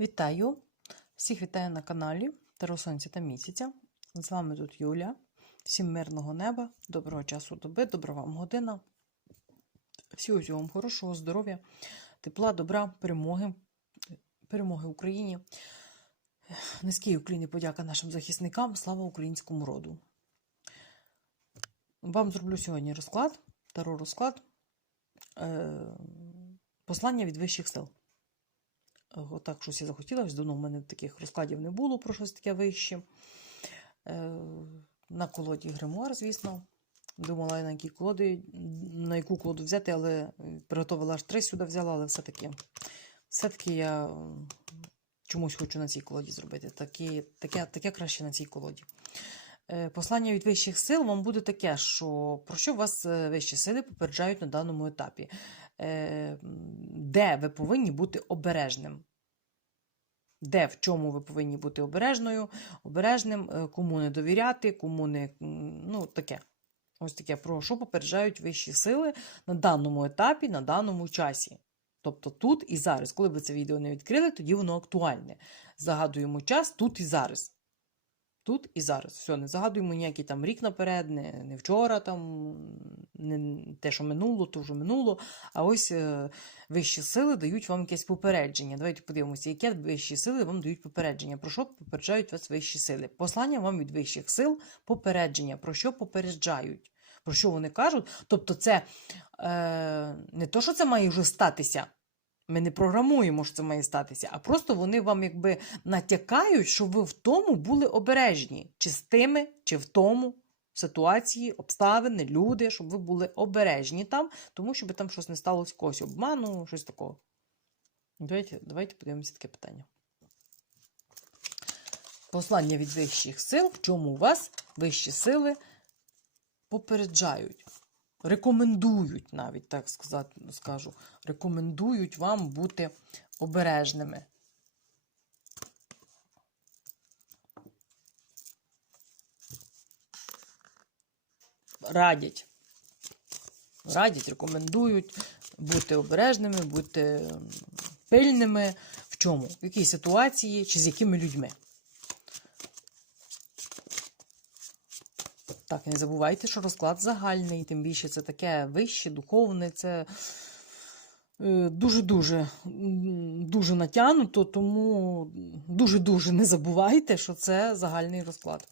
Вітаю! Всіх вітаю на каналі Таро Сонця та місяця. З вами тут Юля. Всім мирного неба, доброго часу доби, добра вам година. Всього вам хорошого, здоров'я, тепла, добра, перемоги, перемоги Україні. Низький уклін і подяка нашим захисникам. Слава українському роду. Вам зроблю сьогодні розклад, таро розклад, е, послання від вищих сил. Отак щось я захотіла, давно в мене таких розкладів не було про щось таке вище. Е, На колоді гримуар, звісно. Думала, на які колоди, на яку колоду взяти, але приготувала аж три сюди взяла, але все-таки все-таки я чомусь хочу на цій колоді зробити. Такі, таке, таке краще на цій колоді. Е, Послання від вищих сил вам буде таке, що про що вас е, вищі сили попереджають на даному етапі, де ви повинні бути обережним. Де, в чому ви повинні бути обережною, обережним, е, кому не довіряти, кому не. Ну, таке. Ось таке, про що попереджають вищі сили на даному етапі, на даному часі. Тобто тут і зараз. Коли ви це відео не відкрили, тоді воно актуальне. Загадуємо час тут і зараз. Тут і зараз. Все, не загадуємо ніякий там рік наперед, не, не вчора, там, не те, що минуло, то вже минуло. А ось е, вищі сили дають вам якесь попередження. Давайте подивимося, яке вищі сили вам дають попередження. Про що попереджають вас вищі сили? Послання вам від вищих сил попередження. Про що попереджають? Про що вони кажуть? Тобто, це е, не то, що це має вже статися. Ми не програмуємо, що це має статися, а просто вони вам якби натякають, що ви в тому були обережні, чи з тими, чи в тому ситуації, обставини, люди, щоб ви були обережні там, тому щоб там щось не сталося когось обману, щось такого. Давайте, давайте подивимося таке питання. Послання від вищих сил, в чому вас вищі сили попереджають рекомендують навіть, так сказати, скажу, рекомендують вам бути обережними. Радять. Радять, рекомендують бути обережними, бути пильними. В чому? В якій ситуації чи з якими людьми. Так, не забувайте, що розклад загальний, тим більше це таке вище, духовне, це е, дуже-дуже дуже натягнуто, тому дуже-дуже не забувайте, що це загальний розклад.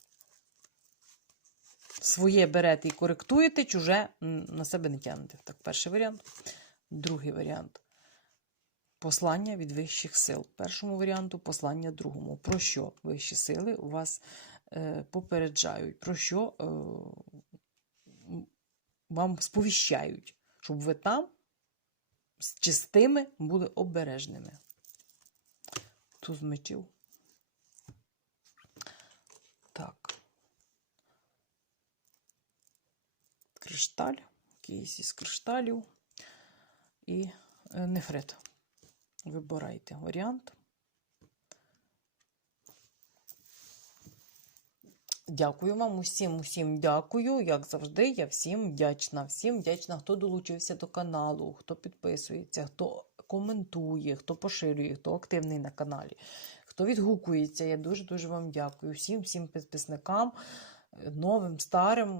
Своє берете і коректуєте, чуже на себе не тягнете. Так, перший варіант. Другий варіант. Послання від вищих сил. Першому варіанту послання другому. Про що вищі сили у вас попереджають, про що е, вам сповіщають, щоб ви там з чистими були обережними. Туз мечів. Так. Кришталь, якийсь із кришталів і е, нефрит. Вибирайте варіант. Дякую вам, усім, усім дякую. Як завжди, я всім вдячна. Всім вдячна, хто долучився до каналу, хто підписується, хто коментує, хто поширює, хто активний на каналі, хто відгукується. Я дуже-дуже вам дякую. Всім, всім підписникам, новим, старим,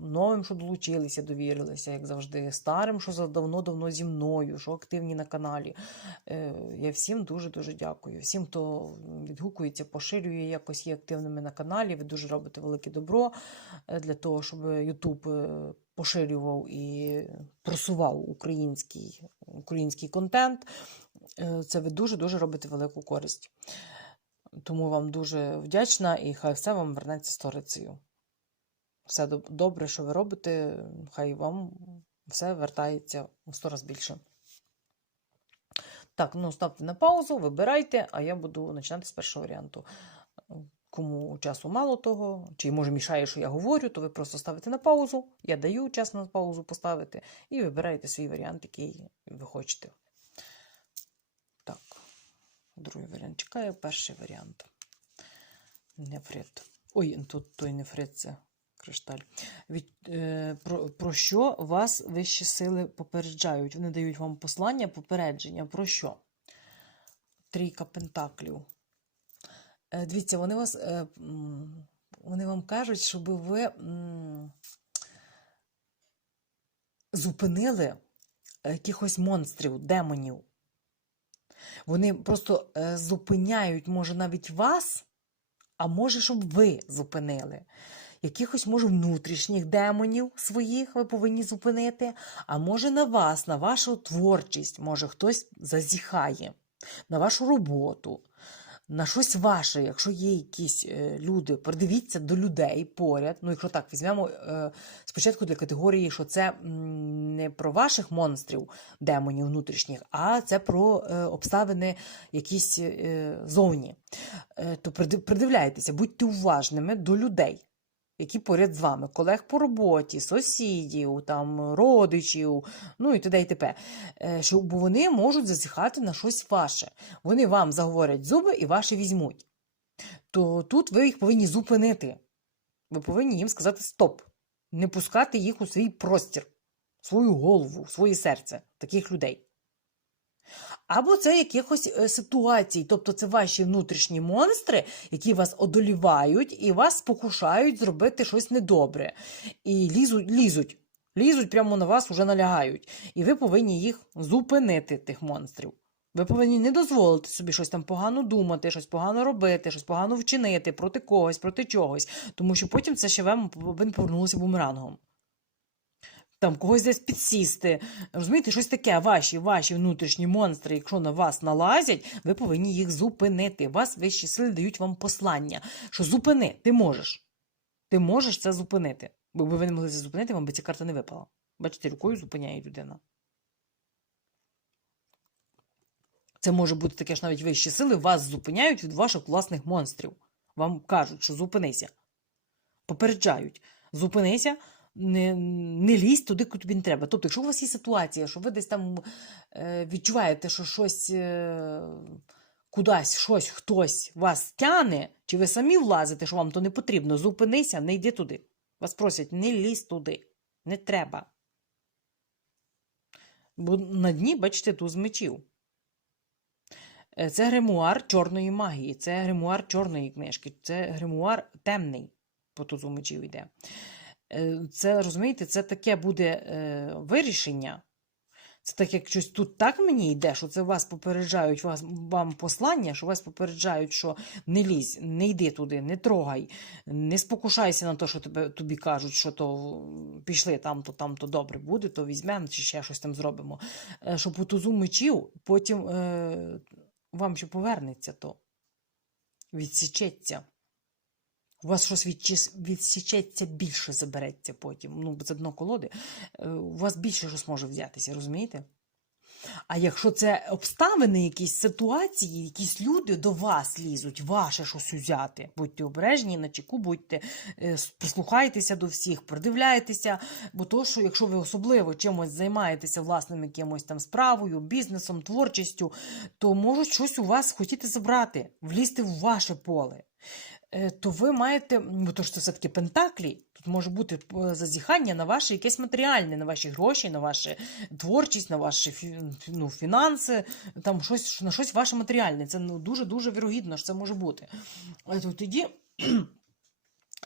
новим, що долучилися, довірилися, як завжди, старим, що давно-давно зі мною, що активні на каналі. Е, Я всім дуже-дуже дякую. Всім, хто відгукується, поширює, якось є активними на каналі. Ви дуже робите велике добро е, для того, щоб YouTube е, поширював і просував український, український контент. Це ви дуже-дуже робите велику користь. Тому вам дуже вдячна і хай все вам вернеться сторицею. Все добре, що ви робите, хай вам все вертається у сто раз більше. Так, ну ставте на паузу, вибирайте, а я буду починати з першого варіанту. Кому часу мало того, чи може мішає, що я говорю, то ви просто ставите на паузу. Я даю час на паузу поставити і вибираєте свій варіант, який ви хочете. Так, другий варіант чекаю, перший варіант. Нефрит. Ой, тут той нефрит це кришталь. Від, е, про, про що вас вищі сили попереджають? Вони дають вам послання, попередження. Про що? Трійка пентаклів. Е, Дивіться, вони вас. е, Вони вам кажуть, щоб ви м, зупинили якихось монстрів, демонів. Вони просто е, зупиняють, може, навіть вас, а може, щоб ви зупинили. Якихось, може, внутрішніх демонів своїх ви повинні зупинити, а може на вас, на вашу творчість, може хтось зазіхає, на вашу роботу, на щось ваше, якщо є якісь е, люди, придивіться до людей поряд. Ну, якщо так, візьмемо е, спочатку для категорії, що це не про ваших монстрів, демонів внутрішніх, а це про е, обставини якісь зовні. То приди- придивляйтеся, будьте уважними до людей. Які поряд з вами, колег по роботі, сусідів, там, родичів, ну і т.д. і т.п. Е, Що, вони можуть зазіхати на щось ваше. Вони вам заговорять зуби і ваші візьмуть. То тут ви їх повинні зупинити. Ви повинні їм сказати стоп, не пускати їх у свій простір, свою голову, своє серце, таких людей. Або це якихось е, ситуацій, тобто це ваші внутрішні монстри, які вас одолівають і вас спокушають зробити щось недобре. І лізуть, лізуть, лізуть прямо на вас, уже налягають. І ви повинні їх зупинити, тих монстрів. Ви повинні не дозволити собі щось там погано думати, щось погано робити, щось погано вчинити проти когось, проти чогось, тому що потім це ще вам повернулося бумерангом. Там когось десь підсісти. Розумієте, щось таке, ваші, ваші внутрішні монстри, якщо на вас налазять, ви повинні їх зупинити. Вас вищі сили дають вам послання, що зупини, ти можеш. Ти можеш це зупинити. Бо ви не могли це зупинити, вам би ця карта не випала. Бачите, рукою зупиняє людина. Це може бути таке ж навіть вищі сили, вас зупиняють від ваших власних монстрів. Вам кажуть, що зупинися. Попереджають. Зупинися, не, не лізь туди, куди тобі не треба. Тобто, якщо у вас є ситуація, що ви десь там е, відчуваєте, що щось е, кудись, щось, хтось вас тяне, чи ви самі влазите, що вам то не потрібно, зупинися, не йди туди. Вас просять, не лізь туди. Не треба. Бо на дні, бачите, туз мечів. Е, Це гримуар чорної магії, це гримуар чорної книжки, це гримуар темний по тузу мечів йде. Е, Це, розумієте, це таке буде е, вирішення. Це так, як щось тут так мені йде, що це вас попереджають, вас, вам послання, що вас попереджають, що не лізь, не йди туди, не трогай, не спокушайся на те, що тебе, тобі кажуть, що то пішли там-то, там-то добре буде, то візьмемо чи ще щось там зробимо. Е, Що по тузу мечів потім е, вам ще повернеться то. Відсічеться. У вас щось відсічеться більше забереться потім. Ну, це дно колоди. Е, У вас більше щось може взятися, розумієте? А якщо це обставини, якісь ситуації, якісь люди до вас лізуть, ваше щось узяти. Будьте обережні, на чеку, будьте, е, прислухайтеся до всіх, придивляйтеся, бо то, що якщо ви особливо чимось займаєтеся власним якимось там справою, бізнесом, творчістю, то можуть щось у вас хотіти забрати, влізти в ваше поле. Е, То ви маєте, бо то ж це все-таки пентаклі, тут може бути е, зазіхання на ваше якесь матеріальне, на ваші гроші, на вашу творчість, на ваші ну, фінанси, там щось, на щось ваше матеріальне. Це ну, дуже-дуже вірогідно, що це може бути. Е, тоді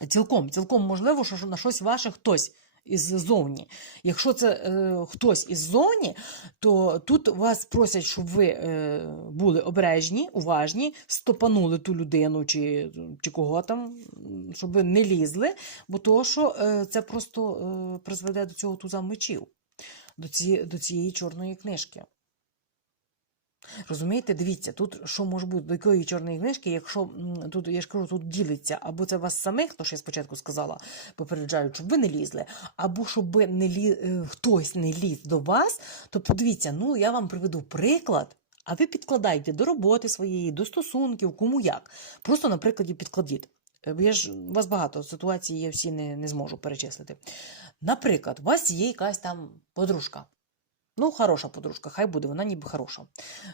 цілком, цілком можливо, що на щось ваше хтось іззовні. Якщо це е, хтось іззовні, то тут вас просять, щоб ви е, були обережні, уважні, стопанули ту людину чи, чи кого там, щоб ви не лізли, бо то, що е, це просто е, призведе до цього туза мечів, до, ці, до цієї чорної книжки. Розумієте, дивіться, тут що може бути до якої чорної книжки, якщо тут, я ж кажу, тут ділиться, або це вас самих, то що я спочатку сказала, попереджають, щоб ви не лізли, або щоб не лі... е, хтось не ліз до вас, то подивіться, ну я вам приведу приклад, а ви підкладайте до роботи своєї, до стосунків, кому як. Просто на прикладі підкладіть. Е, Я ж у вас багато ситуацій, я всі не, не зможу перечислити. Наприклад, у вас є якась там подружка. Ну, хороша подружка, хай буде, вона ніби хороша.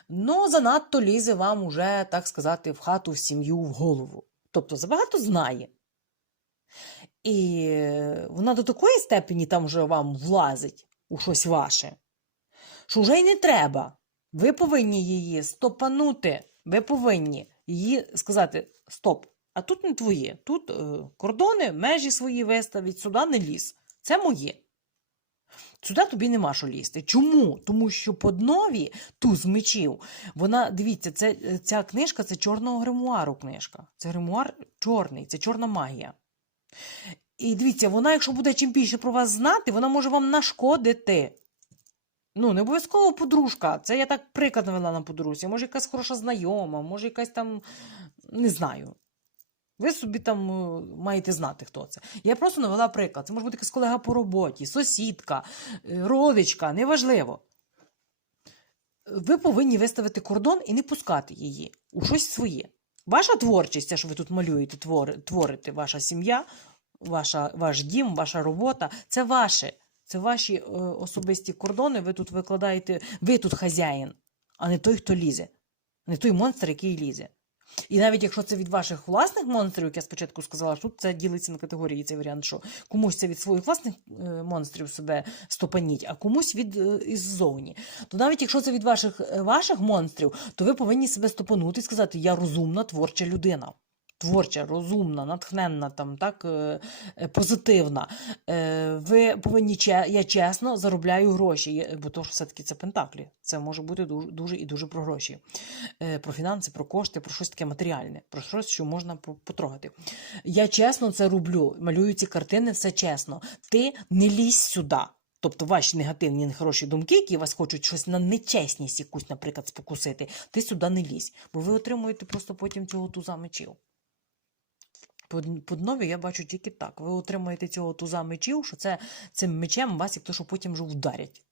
Ну, занадто лізе вам уже, так сказати, в хату, в сім'ю, в голову. Тобто забагато знає. І вона до такої степені там вже вам влазить у щось ваше, що вже й не треба. Ви повинні її стопанути, ви повинні її сказати: стоп, а тут не твоє. Тут е, кордони, межі свої виставить, сюди не ліз. Це моє. Сюди тобі нема що лізти. Чому? Тому що по днові туз мечів, вона, дивіться, це, е, ця книжка це чорного гримуару книжка. Це гримуар чорний, це чорна магія. І дивіться, вона, якщо буде чим більше про вас знати, вона може вам нашкодити. Ну, не обов'язково подружка. Це я так приклад навела на подружці. Може, якась хороша знайома, може, якась там, не знаю. Ви собі там е, маєте знати, хто це. Я просто навела приклад. Це може бути якась колега по роботі, сусідка, е, родичка, неважливо. Ви повинні виставити кордон і не пускати її у щось своє. Ваша творчість, те, що ви тут малюєте, творите, ваша сім'я, ваша, ваш дім, ваша робота це ваше. Це ваші е, особисті кордони. Ви тут викладаєте, ви тут хазяїн, а не той, хто лізе, не той монстр, який лізе. І навіть якщо це від ваших власних монстрів, як я спочатку сказала, що тут це ділиться на категорії цей варіант, що комусь це від своїх власних е, монстрів себе стопаніть, а комусь від е, іззовні. То навіть якщо це від ваших, е, ваших монстрів, то ви повинні себе стопанути і сказати: я розумна, творча людина. Творча, розумна, натхненна, там, так, е, е, позитивна. Е, Ви повинні я чесно заробляю гроші, бо то ж все-таки це пентаклі. Це може бути дуже, дуже і дуже про гроші, про фінанси, про кошти, про щось таке матеріальне, про щось, що можна по- потрогати. Я чесно це роблю, малюю ці картини, все чесно. Ти не лізь сюди. Тобто ваші негативні, нехороші думки, які вас хочуть щось на нечесність якусь, наприклад, спокусити, ти сюди не лізь, бо ви отримуєте просто потім цього туза мечів. По, днові я бачу тільки так. Ви отримуєте цього туза мечів, що це цим мечем вас як то, що потім вже вдарять.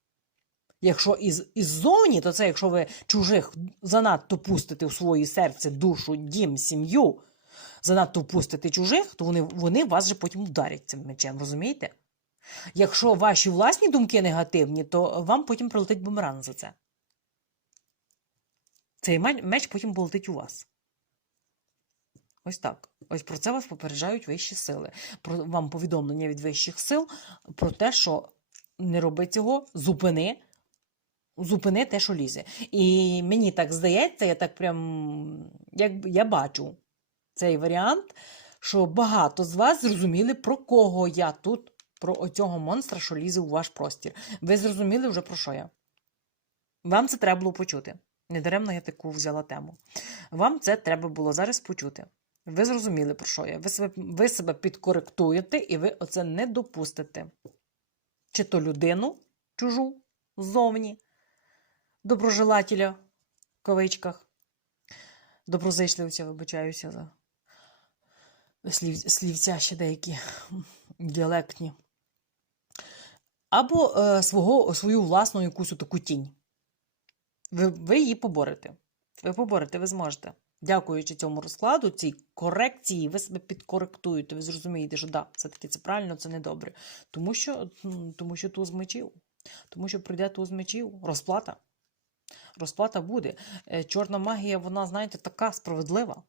Якщо із, іззовні, то це якщо ви чужих занадто пустите в своє серце, душу, дім, сім'ю, занадто впустите чужих, то вони, вони вас же потім вдарять цим мечем, розумієте? Якщо ваші власні думки негативні, то вам потім прилетить бумеранг за це. Цей меч потім полетить у вас. Ось так. Ось про це вас попереджають вищі сили. Про вам повідомлення від вищих сил про те, що не роби цього, зупини. Зупини те, що лізе. І мені так здається, я так прям як я бачу цей варіант, що багато з вас зрозуміли, про кого я тут, про оцього монстра, що лізе у ваш простір. Ви зрозуміли вже про що я? Вам це треба було почути. Недаремно я таку взяла тему. Вам це треба було зараз почути. Ви зрозуміли, про що я. Ви себе, ви себе підкоректуєте і ви оце не допустите. Чи то людину чужу ззовні, доброжелателя в кавичках, доброзичливця, вибачаюся за слів, слівця ще деякі діалектні. Або е, свого, свою власну якусь таку тінь. Ви, ви її поборете. Ви поборете, ви зможете. Дякуючи цьому розкладу, цій корекції, ви себе підкоректуєте, ви зрозумієте, що да, все-таки це правильно, це не добре. Тому що, м, тому що туз мечів. Тому що прийде туз мечів, розплата. Розплата буде. Е, Чорна магія, вона, знаєте, така справедлива.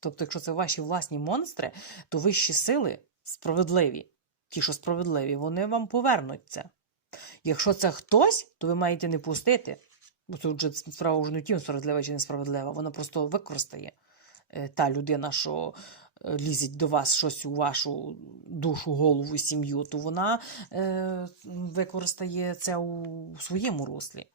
Тобто, якщо це ваші власні монстри, то вищі сили справедливі, ті, що справедливі, вони вам повернуть це. Якщо це хтось, то ви маєте не пустити. Бо тут же справа вже не тім, справедлива чи несправедлива. Вона просто використає е, та людина, що е, лізить до вас щось у вашу душу, голову, сім'ю, то вона е, використає це у своєму руслі.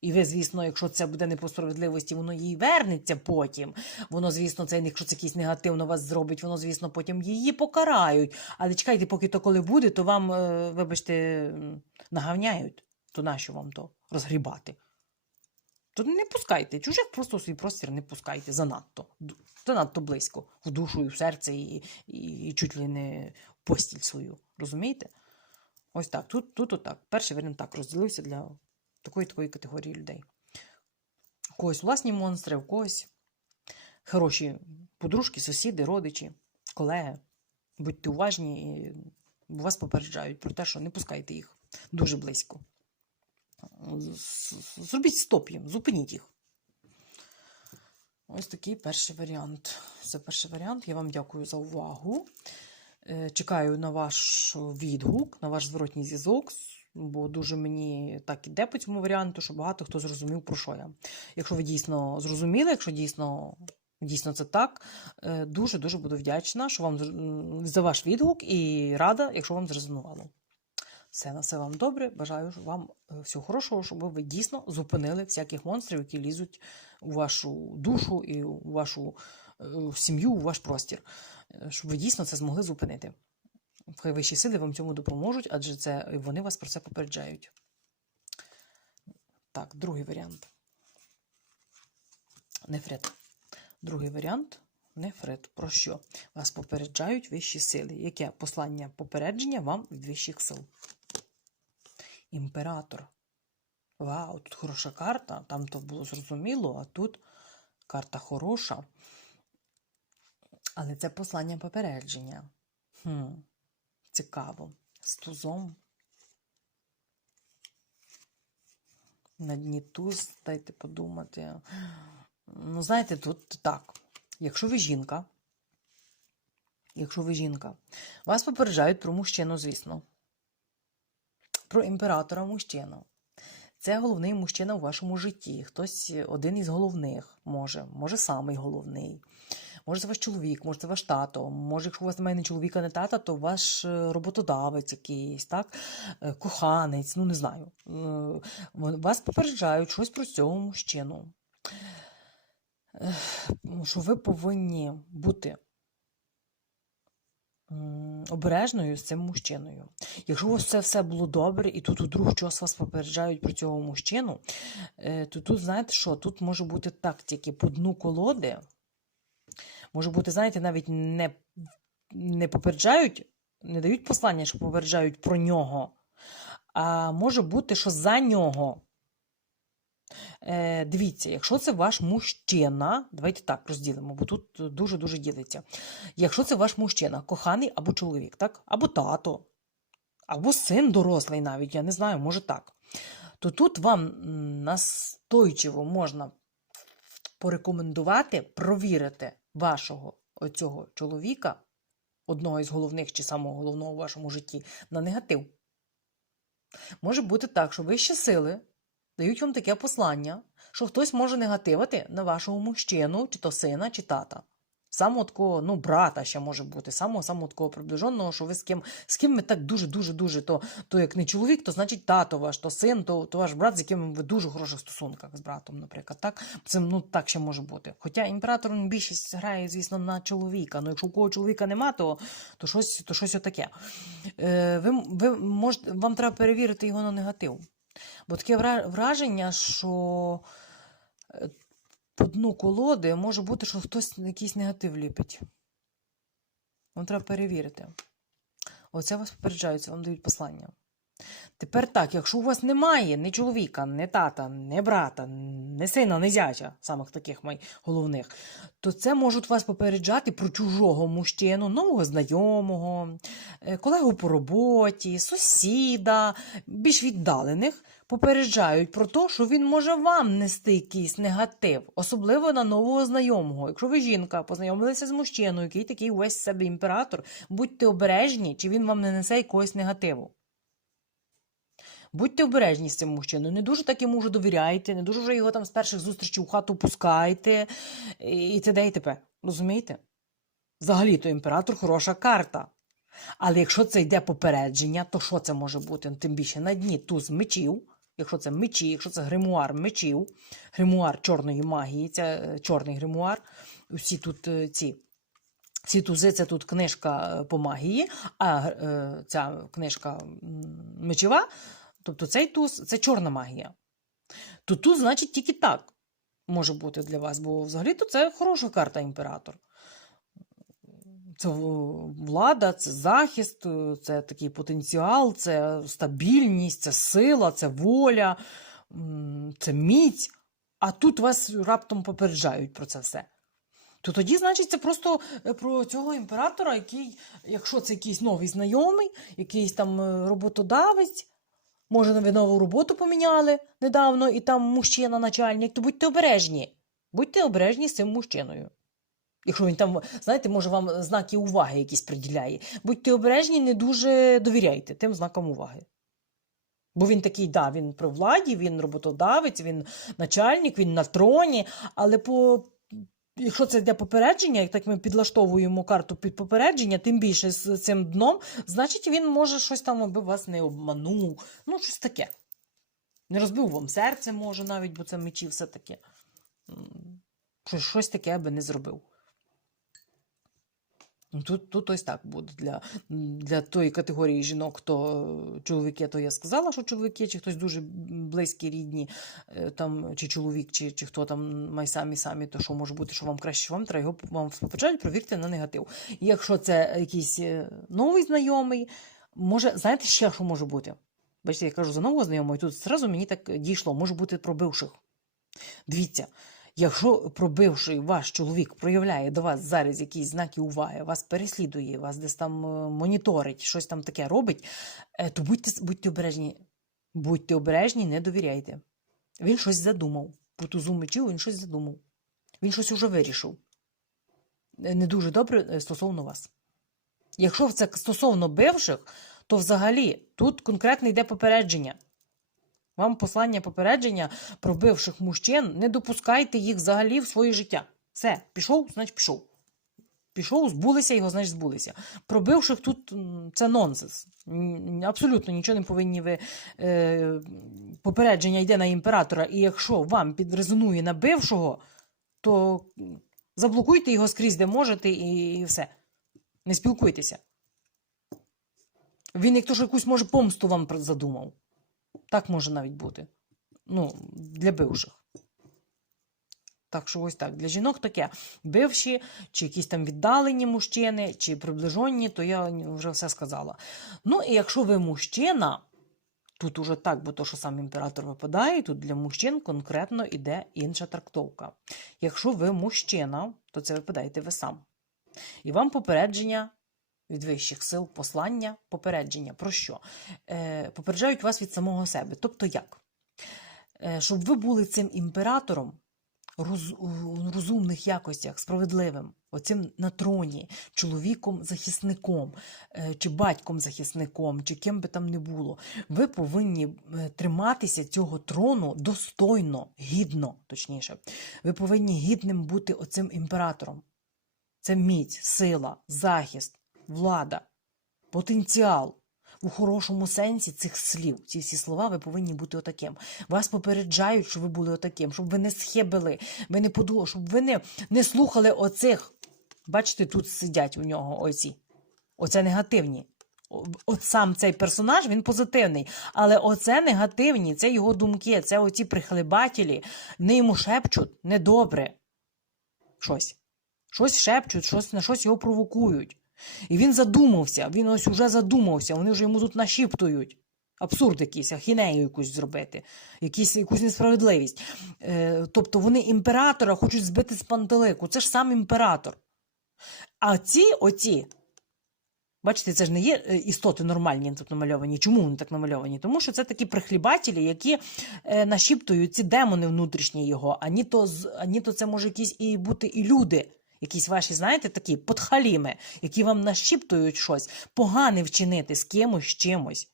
І ви, звісно, якщо це буде не по справедливості, воно їй вернеться потім. Воно, звісно, це, якщо це якийсь негативно вас зробить, воно, звісно, потім її покарають. Але чекайте, поки то коли буде, то вам, вибачте, нагавняють. То нащо вам то розгрібати? То не пускайте. Чужих просто у свій простір не пускайте занадто. Занадто близько. В душу і в серце, і, і, і чуть ли не постіль свою. Розумієте? Ось так. Тут, тут отак. Перший варіант так розділився для такої такої категорії людей. У когось власні монстри, у когось хороші подружки, сусіди, родичі, колеги. Будьте уважні, і вас попереджають про те, що не пускайте їх дуже близько. Зробіть стоп їм, зупиніть їх. Ось такий перший варіант. Це перший варіант. Я вам дякую за увагу. Е, Чекаю на ваш відгук, на ваш зворотній зв'язок. бо дуже мені так іде по цьому варіанту, що багато хто зрозумів, про що я. Якщо ви дійсно зрозуміли, якщо дійсно. Дійсно, це так. Е, Дуже-дуже буду вдячна, що вам за ваш відгук і рада, якщо вам зрезонувало. Все на все вам добре. Бажаю вам е, всього хорошого, щоб ви дійсно зупинили всяких монстрів, які лізуть у вашу душу і у вашу е, сім'ю, у ваш простір. Е, Щоб ви дійсно це змогли зупинити. Хай вищі сили вам цьому допоможуть, адже це вони вас про це попереджають. Так, другий варіант. Нефрит. Другий варіант нефрит. Про що? Вас попереджають вищі сили. Яке послання попередження вам від вищих сил? Імператор. Вау, тут хороша карта. Там то було зрозуміло, а тут карта хороша. Але це послання попередження. Хм, цікаво. З тузом. На дні туз, дайте подумати. Ну, знаєте, тут так. Якщо ви жінка, якщо ви жінка, вас попереджають про мужчину, звісно. Про імператора мужчину. Це головний мужчина у вашому житті. Хтось один із головних може, може самий головний. Може, це ваш чоловік, може, це ваш тато. Може, якщо у вас немає ні чоловіка, ні тата, то ваш е, роботодавець якийсь, так? Е, коханець, ну не знаю. Е, Вас попереджають щось про цього мужчину. Що ви повинні бути обережною з цим мужчиною. Якщо у вас все, все було добре, і тут вдруг щось вас попереджають про цього мужчину, е, то тут, знаєте що, тут може бути тактики по дну колоди. Може бути, знаєте, навіть не, не попереджають, не дають послання, що попереджають про нього. А може бути, що за нього. Е, дивіться, якщо це ваш мужчина, давайте так розділимо, бо тут дуже-дуже ділиться. Якщо це ваш мужчина, коханий або чоловік, так? або тато, або син дорослий навіть, я не знаю, може так. То тут вам настойчиво можна порекомендувати провірити вашого оцього чоловіка, одного із головних чи самого головного у вашому житті, на негатив. Може бути так, що вищі сили дають вам таке послання, що хтось може негативити на вашого мужчину, чи то сина, чи тата. Самого такого, ну, брата ще може бути, самого самого такого приближеного, що ви з ким, з ким ви так дуже-дуже-дуже, то, то як не чоловік, то значить тато ваш, то син, то, то ваш брат, з яким ви дуже хороших стосунках з братом, наприклад. Так? Це ну, так ще може бути. Хоча імператор він більшість грає, звісно, на чоловіка. Ну, якщо у кого чоловіка нема, то, то щось, то щось отаке. Е, ви, ви можете, вам треба перевірити його на негатив. Бо таке враження, що е, по дну колоди може бути, що хтось якийсь негатив ліпить. Вам треба перевірити. Оце вас попереджаються, вам дають послання. Тепер так, якщо у вас немає ні чоловіка, ні тата, ні брата, ні сина, ні зятя, самих таких май головних, то це можуть вас попереджати про чужого мужчину, нового знайомого, е, колегу по роботі, сусіда, більш віддалених, попереджають про те, що він може вам нести якийсь негатив, особливо на нового знайомого. Якщо ви жінка, познайомилися з мужчиною, який такий увесь себе імператор, будьте обережні, чи він вам не несе якогось негативу. Будьте обережні з цим мужчиною. Не дуже так йому вже довіряйте, не дуже вже його там з перших зустрічей у хату пускайте і т.д. і т.п. Розумієте? Взагалі-то імператор хороша карта. Але якщо це йде попередження, то що це може бути? Ну, Тим більше на дні туз мечів, якщо це мечі, якщо це гримуар мечів, гримуар чорної магії, це чорний гримуар, усі тут е, ці. Ці тузи це тут книжка е, по магії, а е, ця книжка мечева, тобто цей туз це чорна магія. То тут, значить, тільки так може бути для вас, бо взагалі-то це хороша карта імператор. Це влада, це захист, це такий потенціал, це стабільність, це сила, це воля, це міць. А тут вас раптом попереджають про це все. То тоді, значить, це просто е, про цього імператора, який, якщо це якийсь новий знайомий, якийсь там е, роботодавець, може, ви нову роботу поміняли недавно, і там мужчина начальник, то будьте обережні. Будьте обережні з цим мужчиною. Якщо він там, знаєте, може вам знаки уваги якісь приділяє. Будьте обережні, не дуже довіряйте тим знакам уваги. Бо він такий, да, він при владі, він роботодавець, він начальник, він на троні, але по. Якщо це для попередження, як так ми підлаштовуємо карту під попередження, тим більше з цим дном, значить він може щось там, аби вас не обманув. Ну, щось таке. Не розбив вам серце, може, навіть, бо це мечі все таке. Щось, таке аби не зробив. Ну, Тут, тут ось так буде для, для тої категорії жінок, хто е, чоловіки, то я сказала, що чоловіки, чи хтось дуже близькі, рідні, е, там, чи чоловік, чи, чи хто там май самі самі, то що може бути, що вам краще, що вам треба його вам попереджають, провірте на негатив. І якщо це якийсь е, новий знайомий, може, знаєте ще, що може бути? Бачите, я кажу за нового знайомого, і тут зразу мені так дійшло, може бути про бивших. Дивіться, якщо пробивший ваш чоловік проявляє до вас зараз якісь знаки уваги, вас переслідує, вас десь там е, моніторить, щось там таке робить, е, то будьте, будьте обережні. Будьте обережні, не довіряйте. Він щось задумав. По тузу мечів він щось задумав. Він щось уже вирішив. Е, Не дуже добре стосовно вас. Якщо це стосовно бивших, то взагалі тут конкретно йде попередження. Вам послання попередження про бивших мужчин, не допускайте їх взагалі в своє життя. Все, пішов, значить пішов. Пішов, збулися його, значить збулися. Про бивших тут це нонсенс. Абсолютно нічого не повинні ви. Е, попередження йде на імператора, і якщо вам підрезонує на бившого, то заблокуйте його скрізь, де можете, і, все. Не спілкуйтеся. Він як то ж якусь може помсту вам задумав. Так може навіть бути. Ну, для бивших. Так що ось так. Для жінок таке. Бивші, чи якісь там віддалені мужчини, чи приближені, то я вже все сказала. Ну, і якщо ви мужчина, тут уже так, бо то, що сам імператор випадає, тут для мужчин конкретно іде інша трактовка. Якщо ви мужчина, то це випадаєте ви сам. І вам попередження від вищих сил, послання, попередження. Про що? Е, попереджають вас від самого себе. Тобто як? Е, щоб ви були цим імператором роз, у розумних якостях, справедливим, оцим на троні, чоловіком-захисником, е, чи батьком-захисником, чи ким би там не було. Ви повинні е, триматися цього трону достойно, гідно, точніше. Ви повинні гідним бути оцим імператором. Це міць, сила, захист, влада, потенціал. У хорошому сенсі цих слів, ці всі слова, ви повинні бути отаким. Вас попереджають, що ви були отаким, щоб ви не схибили, ви не подумали, щоб ви не, не слухали оцих. Бачите, тут сидять у нього оці. Оце негативні. От сам цей персонаж він позитивний, але оце негативні, це його думки, це оці прихлебателі, не йому шепчуть недобре. Щось. Щось шепчуть, щось на щось його провокують. І він задумався, він ось уже задумався, вони вже йому тут нашіптують. Абсурд якийсь, ахінею якусь зробити, якісь, якусь несправедливість. Е, тобто вони імператора хочуть збити з пантелику. Це ж сам імператор. А ці оці, бачите, це ж не є е, істоти нормальні тут намальовані. Чому вони так намальовані? Тому що це такі прихлібателі, які е, нашіптують ці демони внутрішні його, ані то, ані то це може якісь і бути і люди. Якісь ваші, знаєте, такі подхаліми, які вам нашіптують щось, погане вчинити з кимось, з чимось.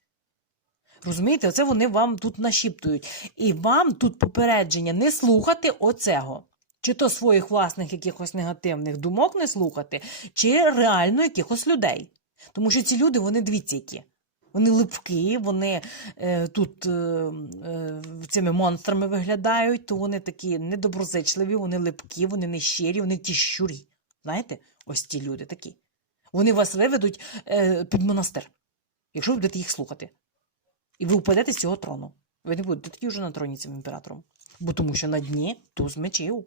Розумієте, оце вони вам тут нашіптують. І вам тут попередження не слухати оцього. Чи то своїх власних якихось негативних думок не слухати, чи реально якихось людей. Тому що ці люди, вони дивіться які. Вони липкі, вони е, тут е, е, цими монстрами виглядають, то вони такі недоброзичливі, вони липкі, вони нещирі, вони ті щурі. Знаєте, ось ті люди такі. Вони вас виведуть е, під монастир, якщо ви будете їх слухати. І ви впадете з цього трону. Ви не будете такі вже на троні цим імператором. Бо тому що на дні туз мечів.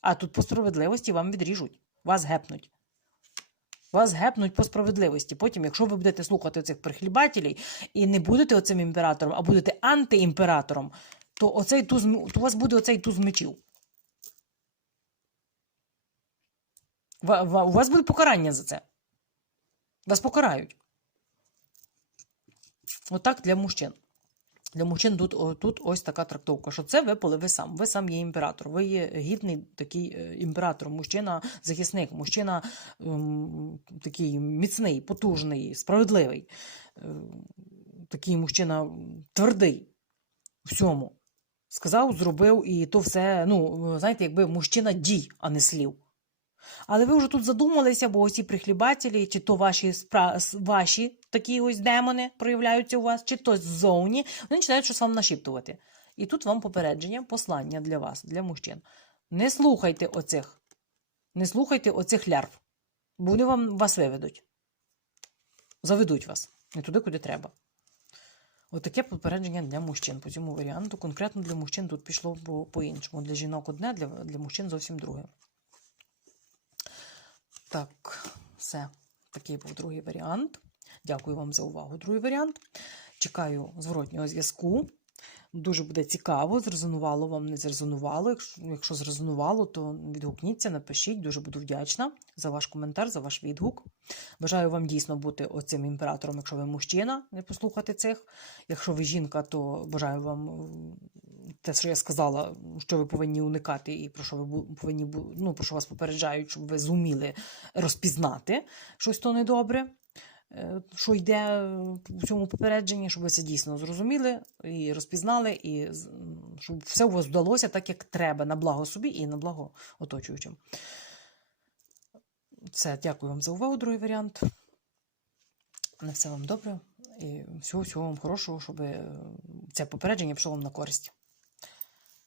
А тут по справедливості вам відріжуть. Вас гепнуть. Вас гепнуть по справедливості. Потім, якщо ви будете слухати цих прихлібателів і не будете оцим імператором, а будете антиімператором, то, оцей туз, то у вас буде оцей туз мечів. У вас буде покарання за це. Вас покарають. Отак для мужчин. Для мужчин тут, тут ось така трактовка, що це випали ви сам. Ви сам є імператор. Ви є гідний такий е, імператор, мужчина-захисник, мужчина ем, такий міцний, потужний, справедливий. Е, такий мужчина твердий всьому. Сказав, зробив, і то все, ну, знаєте, якби мужчина дій, а не слів. Але ви вже тут задумалися, бо оці прихлібателі, чи то ваші ваші такі ось демони проявляються у вас, чи то ззовні, вони починають щось вам нашіптувати. І тут вам попередження, послання для вас, для мужчин. Не слухайте оцих, не слухайте оцих лярв, бо вони вам вас виведуть. Заведуть вас не туди, куди треба. Отаке попередження для мужчин по цьому варіанту. Конкретно для мужчин тут пішло по- по-іншому. Для жінок одне, для, для мужчин зовсім друге. Так, все. Такий був другий варіант. Дякую вам за увагу. Другий варіант. Чекаю зворотнього зв'язку. Дуже буде цікаво, зрезонувало вам, не зрезонувало. Якщо, якщо зрезонувало, то відгукніться, напишіть. Дуже буду вдячна за ваш коментар, за ваш відгук. Бажаю вам дійсно бути оцим імператором, якщо ви мужчина, не послухати цих. Якщо ви жінка, то бажаю вам те, що я сказала, що ви повинні уникати, і про що ви повинні ну, про що вас попереджають, щоб ви зуміли розпізнати щось то недобре. Е, Що йде в цьому попередженні, щоб ви це дійсно зрозуміли і розпізнали, і щоб все у вас вдалося так, як треба, на благо собі і на благо оточуючим. Все, дякую вам за увагу, другий варіант. На все вам добре і всього, всього вам хорошого, щоб е, це попередження пішло вам на користь.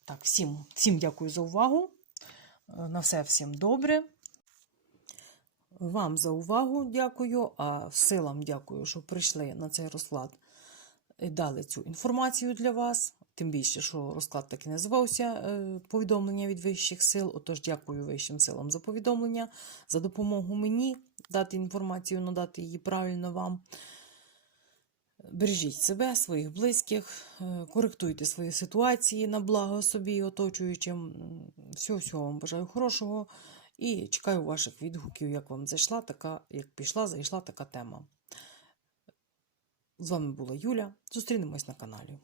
Так, всім, всім дякую за увагу. Е, На все всім добре. Вам за увагу дякую, а силам дякую, що прийшли на цей розклад і дали цю інформацію для вас. Тим більше, що розклад так і називався е, повідомлення від вищих сил. Отож, дякую вищим силам за повідомлення, за допомогу мені дати інформацію, надати її правильно вам. Бережіть себе, своїх близьких, е, коректуйте свої ситуації на благо собі оточуючим. Всього всього вам бажаю хорошого і чекаю ваших відгуків, як вам зайшла така, як пішла, зайшла така тема. З вами була Юля. Зустрінемось на каналі.